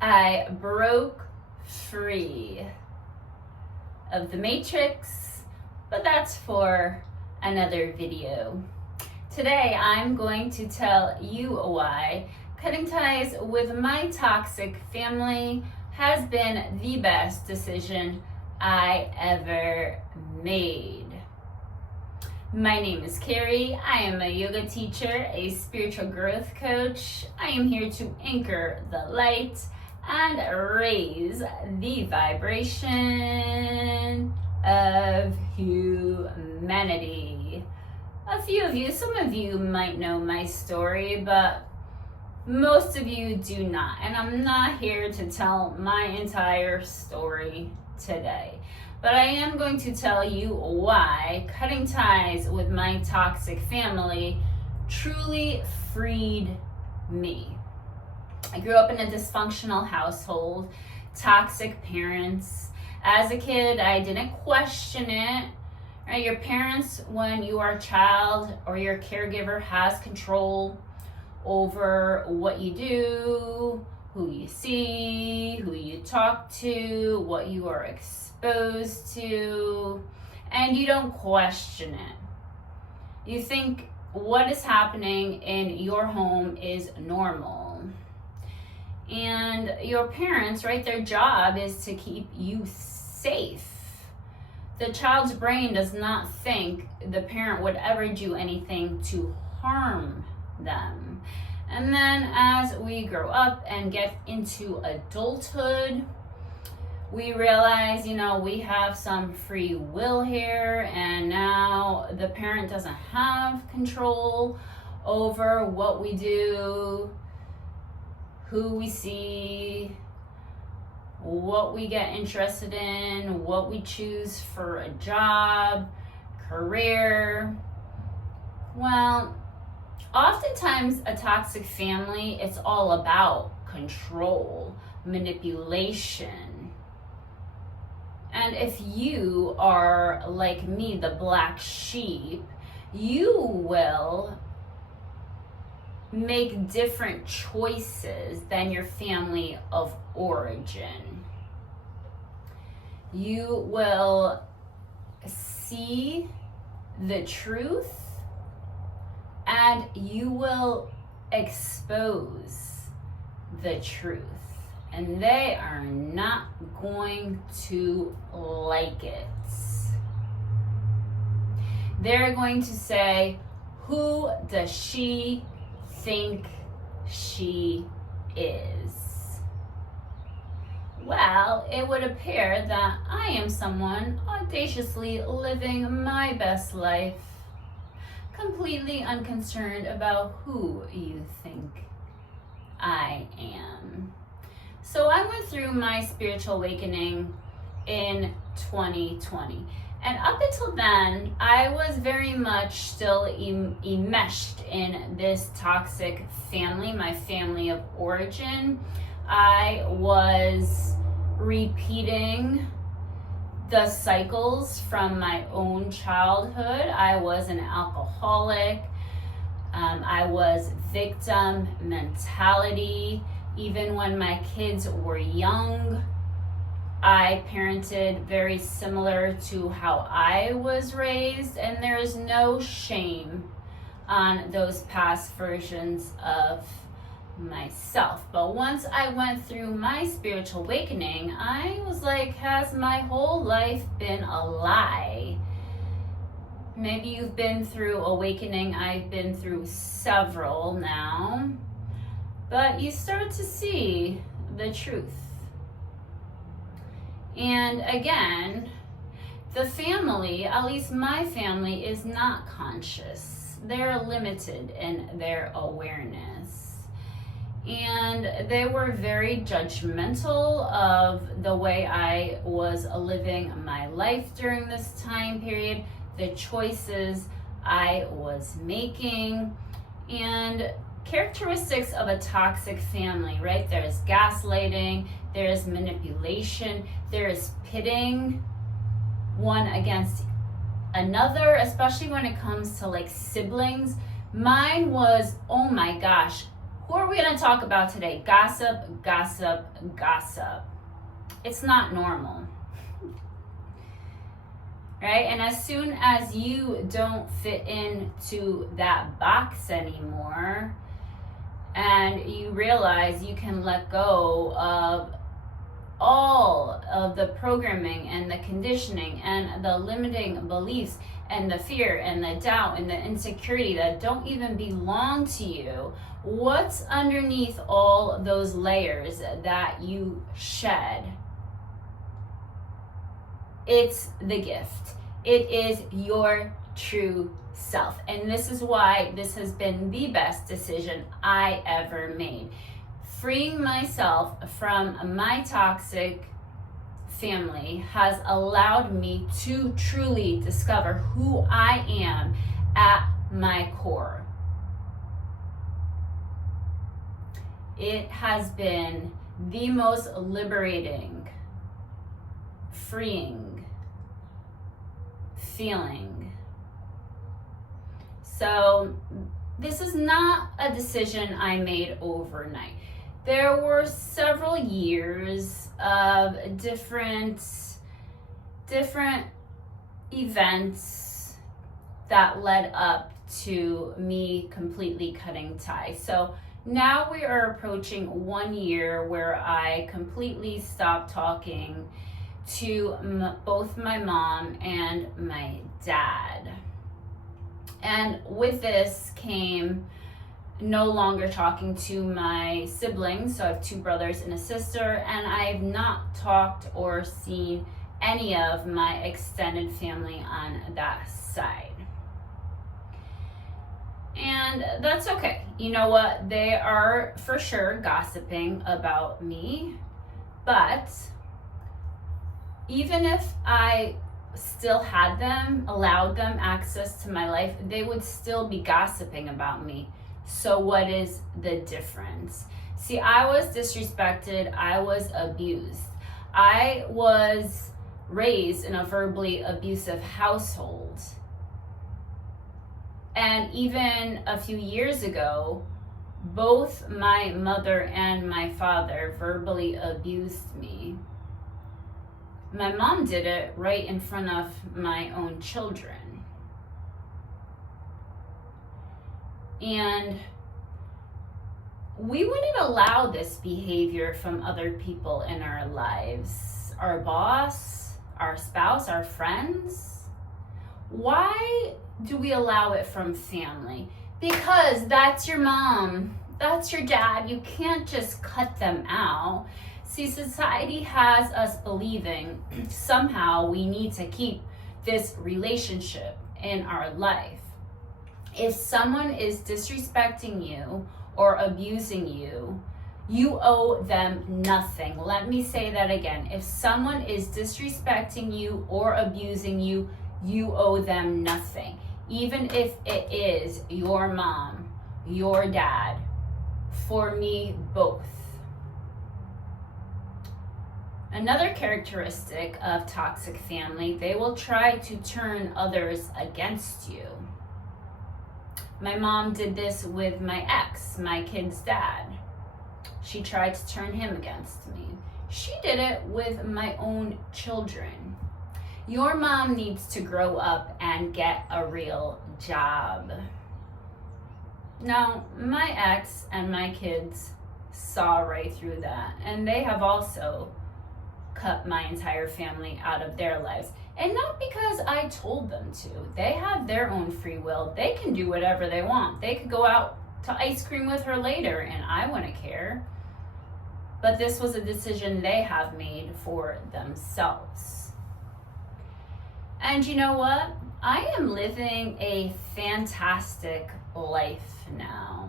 I broke free of the matrix, but that's for another video. Today I'm going to tell you why cutting ties with my toxic family has been the best decision I ever made. My name is Carrie. I am a yoga teacher, a spiritual growth coach. I am here to anchor the light and raise the vibration of humanity. Some of you might know my story, but most of you do not. And I'm not here to tell my entire story today. But I am going to tell you why cutting ties with my toxic family truly freed me. I grew up in a dysfunctional household, toxic parents. As a kid, I didn't question it. Right? Your parents, when you are a child or your caregiver, has control over what you do, who you see, who you talk to, what you are exposed to, and you don't question it. You think what is happening in your home is normal. And your parents, right, their job is to keep you safe. The child's brain does not think the parent would ever do anything to harm them. And then as we grow up and get into adulthood, we realize, we have some free will here, and now the parent doesn't have control over what we do, who we see, what we get interested in, what we choose for a job, career. Well, oftentimes a toxic family, it's all about control, manipulation. And if you are like me, the black sheep, you will make different choices than your family of origin. You will see the truth and you will expose the truth. And they are not going to like it. They're going to say, who does she think she is? Well, it would appear that I am someone audaciously living my best life, completely unconcerned about who you think I am. So I went through my spiritual awakening in 2020. And up until then, I was very much still enmeshed in this toxic family, my family of origin. I was repeating the cycles from my own childhood. I was an alcoholic. I was victim mentality. Even when my kids were young, I parented very similar to how I was raised, and there is no shame on those past versions of myself. But once I went through my spiritual awakening, I was like, has my whole life been a lie? Maybe you've been through awakening. I've been through several now. But you start to see the truth. And again, the family, at least my family, is not conscious. They're limited in their awareness. And they were very judgmental of the way I was living my life during this time period, the choices I was making, and characteristics of a toxic family, right? There's gaslighting, there's manipulation, there's pitting one against another, especially when it comes to like siblings. Mine was, oh my gosh, Who are we going to talk about today? Gossip, gossip, gossip. It's not normal. Right? And as soon as you don't fit into that box anymore, and you realize you can let go of all of the programming and the conditioning and the limiting beliefs and the fear and the doubt and the insecurity that don't even belong to you, what's underneath all those layers that you shed? It's the gift. It is your true self. And this is why this has been the best decision I ever made. Freeing myself from my toxic family has allowed me to truly discover who I am at my core. It has been the most liberating, freeing feeling. So this is not a decision I made overnight. There were several years of different events that led up to me completely cutting ties. So now we are approaching 1 year where I completely stopped talking to both my mom and my dad. And with this came no longer talking to my siblings. So I have 2 brothers and a sister, and I've not talked or seen any of my extended family on that side. And that's okay. You know what? They are for sure gossiping about me, but even if I still had them, allowed them access to my life, they would still be gossiping about me. So what is the difference? See, I was disrespected. I was abused. I was raised in a verbally abusive household. And even a few years ago, both my mother and my father verbally abused me. My mom did it right in front of my own children. And we wouldn't allow this behavior from other people in our lives. Our boss, our spouse, our friends. Why do we allow it from family? Because that's your mom, that's your dad. You can't just cut them out. See, society has us believing somehow we need to keep this relationship in our life. If someone is disrespecting you or abusing you, you owe them nothing. Let me say that again. If someone is disrespecting you or abusing you, you owe them nothing. Even if it is your mom, your dad, for me, both. Another characteristic of toxic family, they will try to turn others against you. My mom did this with my ex, my kid's dad. She tried to turn him against me. She did it with my own children. Your mom needs to grow up and get a real job. Now, my ex and my kids saw right through that, and they have also cut my entire family out of their lives. And not because I told them to. They have their own free will. They can do whatever they want. They could go out to ice cream with her later, and I wouldn't care. But this was a decision they have made for themselves. And you know what? I am living a fantastic life now.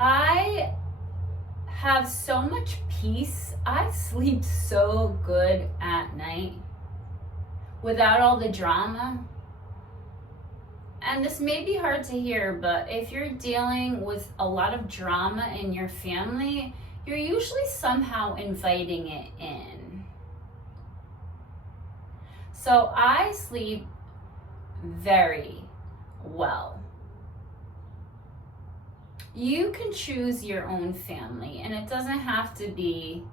I have so much peace. I sleep so good at night without all the drama. And this may be hard to hear, but if you're dealing with a lot of drama in your family, you're usually somehow inviting it in. So I sleep very well. You can choose your own family, and it doesn't have to be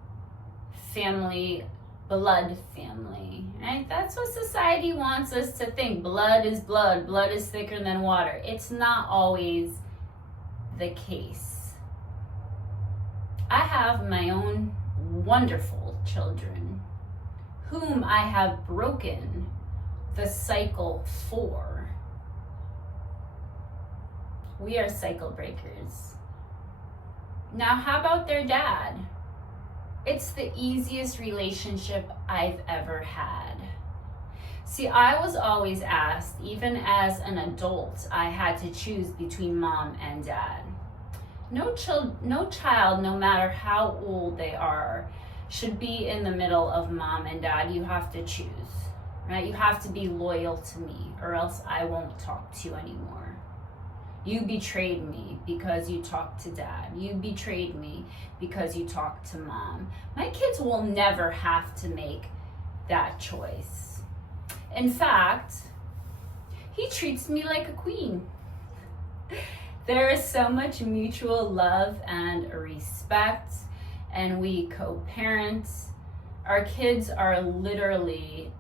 family, blood family, right? That's what society wants us to think. Blood is blood. Blood is thicker than water. It's not always the case. I have my own wonderful children whom I have broken the cycle for. We are cycle breakers. Now, how about their dad? It's the easiest relationship I've ever had. See, I was always asked, even as an adult, I had to choose between mom and dad. No child, no matter how old they are, should be in the middle of mom and dad. You have to choose, right? You have to be loyal to me, or else I won't talk to you anymore. You betrayed me because you talked to dad. You betrayed me because you talked to mom. My kids will never have to make that choice. In fact, he treats me like a queen. There is so much mutual love and respect, and we co-parent. Our kids are literally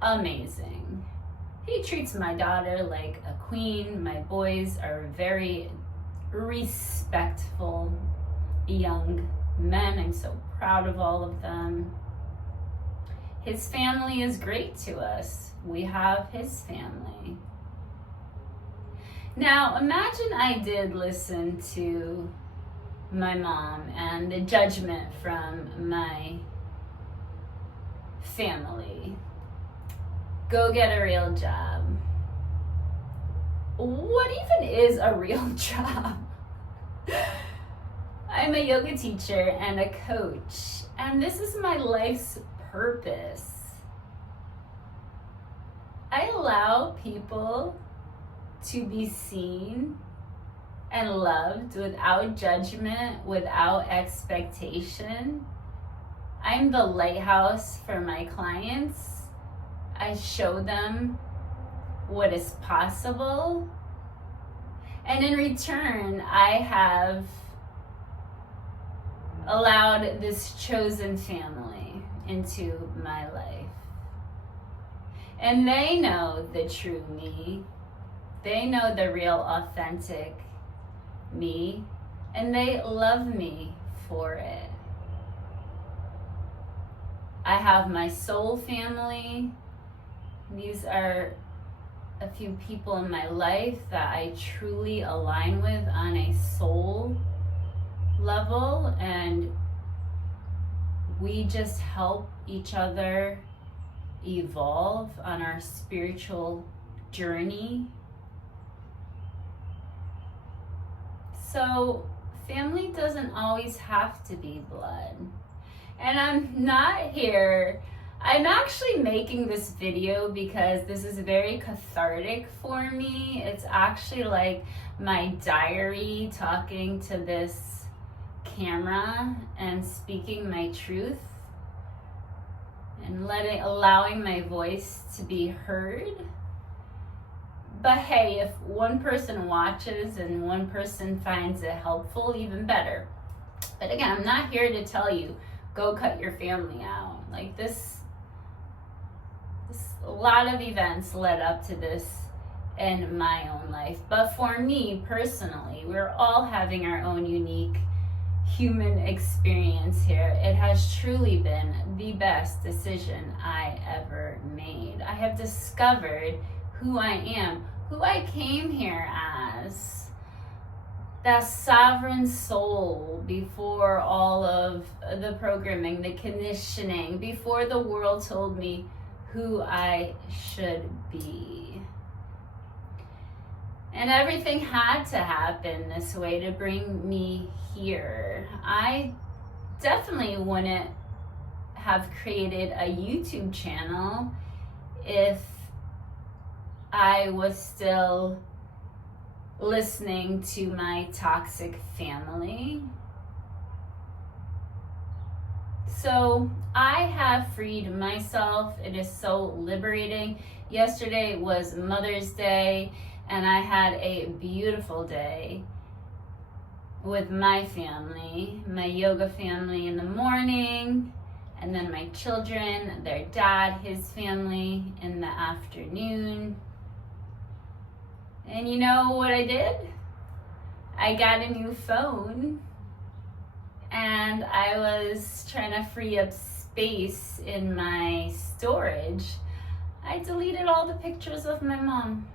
amazing. He treats my daughter like a queen. My boys are very respectful young men. I'm so proud of all of them. His family is great to us. We have his family. Now, imagine I did listen to my mom and the judgment from my family. Go get a real job. What even is a real job? I'm a yoga teacher and a coach, and this is my life's purpose. I allow people to be seen and loved without judgment, without expectation. I'm the lighthouse for my clients. I show them what is possible. And in return, I have allowed this chosen family into my life. And they know the true me. They know the real, authentic me. And they love me for it. I have my soul family. These are a few people in my life that I truly align with on a soul level, and we just help each other evolve on our spiritual journey. So family doesn't always have to be blood. And I'm actually making this video because this is very cathartic for me. It's actually like my diary, talking to this camera and speaking my truth and allowing my voice to be heard. But hey, if one person watches and one person finds it helpful, even better. But again, I'm not here to tell you, go cut your family out. Like this a lot of events led up to this in my own life. But for me personally, we're all having our own unique human experience here. It has truly been the best decision I ever made. I have discovered who I am, who I came here as. That sovereign soul before all of the programming, the conditioning, before the world told me who I should be. And everything had to happen this way to bring me here. I definitely wouldn't have created a YouTube channel if I was still listening to my toxic family. So I have freed myself. It is so liberating. Yesterday was Mother's Day, and I had a beautiful day. with my family, my yoga family in the morning, and then my children, their dad, his family in the afternoon. And you know what I did? I got a new phone, and I was trying to free up space in my storage. I deleted all the pictures of my mom.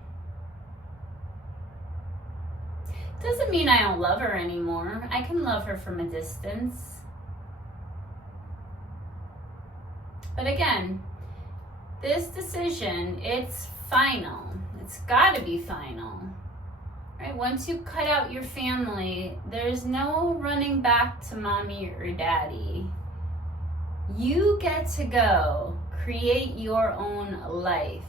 Doesn't mean I don't love her anymore. I can love her from a distance. But again, this decision, it's final. It's gotta be final. Right? Once you cut out your family, there's no running back to mommy or daddy. You get to go create your own life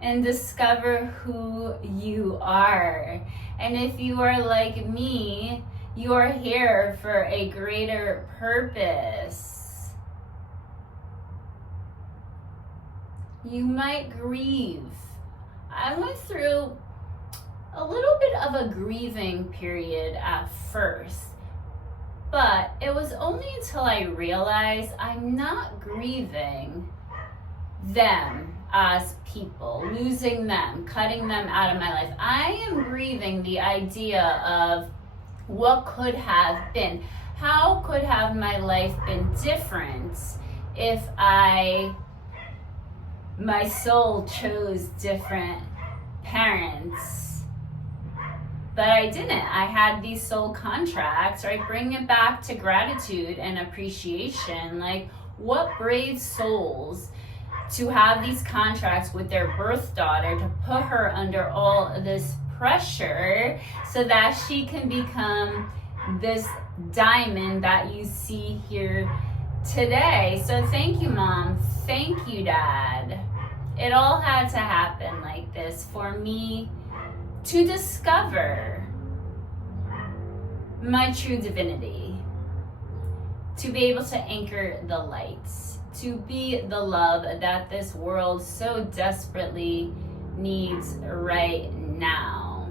and discover who you are. And if you are like me, you are here for a greater purpose. You might grieve. I went through a little bit of a grieving period at first, but it was only until I realized I'm not grieving them as people, losing them, cutting them out of my life. I am grieving the idea of what could have been. How could have my life been different if my soul chose different parents? But I didn't. I had these soul contracts, right? Bring it back to gratitude and appreciation. Like, what brave souls to have these contracts with their birth daughter, to put her under all this pressure so that she can become this diamond that you see here today. So thank you, Mom. Thank you, Dad. It all had to happen like this for me to discover my true divinity, to be able to anchor the lights, to be the love that this world so desperately needs right now.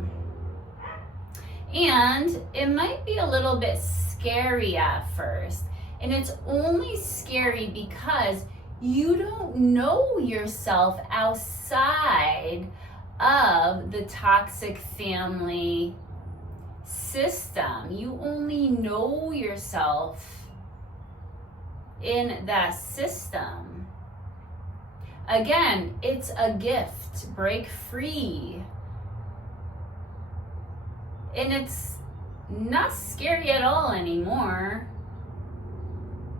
And it might be a little bit scary at first, and it's only scary because you don't know yourself outside of the toxic family system. You only know yourself in that system. Again, it's a gift. Break free. And it's not scary at all anymore.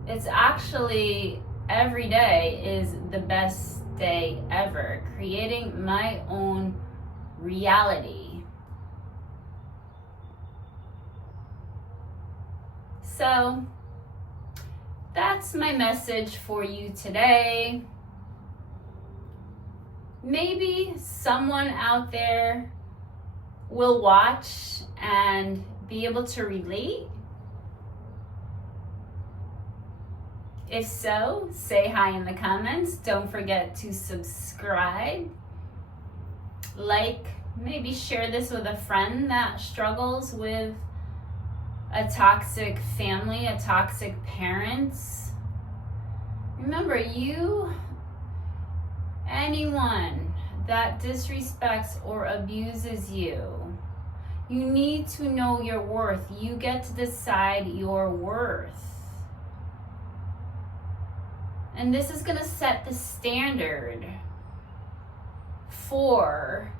It's actually, every day is the best day ever, creating my own reality. So that's my message for you today. Maybe someone out there will watch and be able to relate. If so, say hi in the comments. Don't forget to subscribe. Like, maybe share this with a friend that struggles with a toxic family, a toxic parents. Remember, anyone that disrespects or abuses you, you need to know your worth. You get to decide your worth. And this is going to set the standard for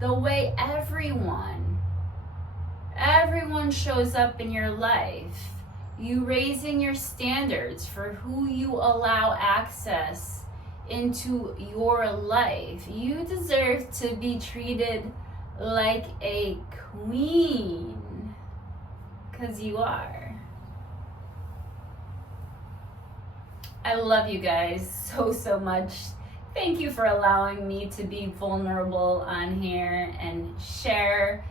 the way everyone shows up in your life. You raising your standards for who you allow access into your life. You deserve to be treated like a queen, because you are. I love you guys so much. Thank you for allowing me to be vulnerable on here and share.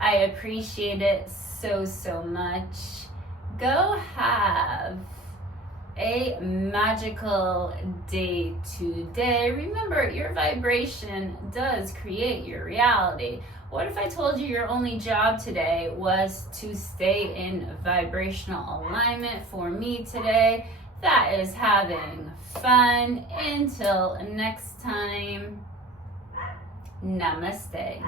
I appreciate it so much. Go have a magical day today. Remember, your vibration does create your reality. What if I told you your only job today was to stay in vibrational alignment for me today? That is having fun. Until next time, namaste.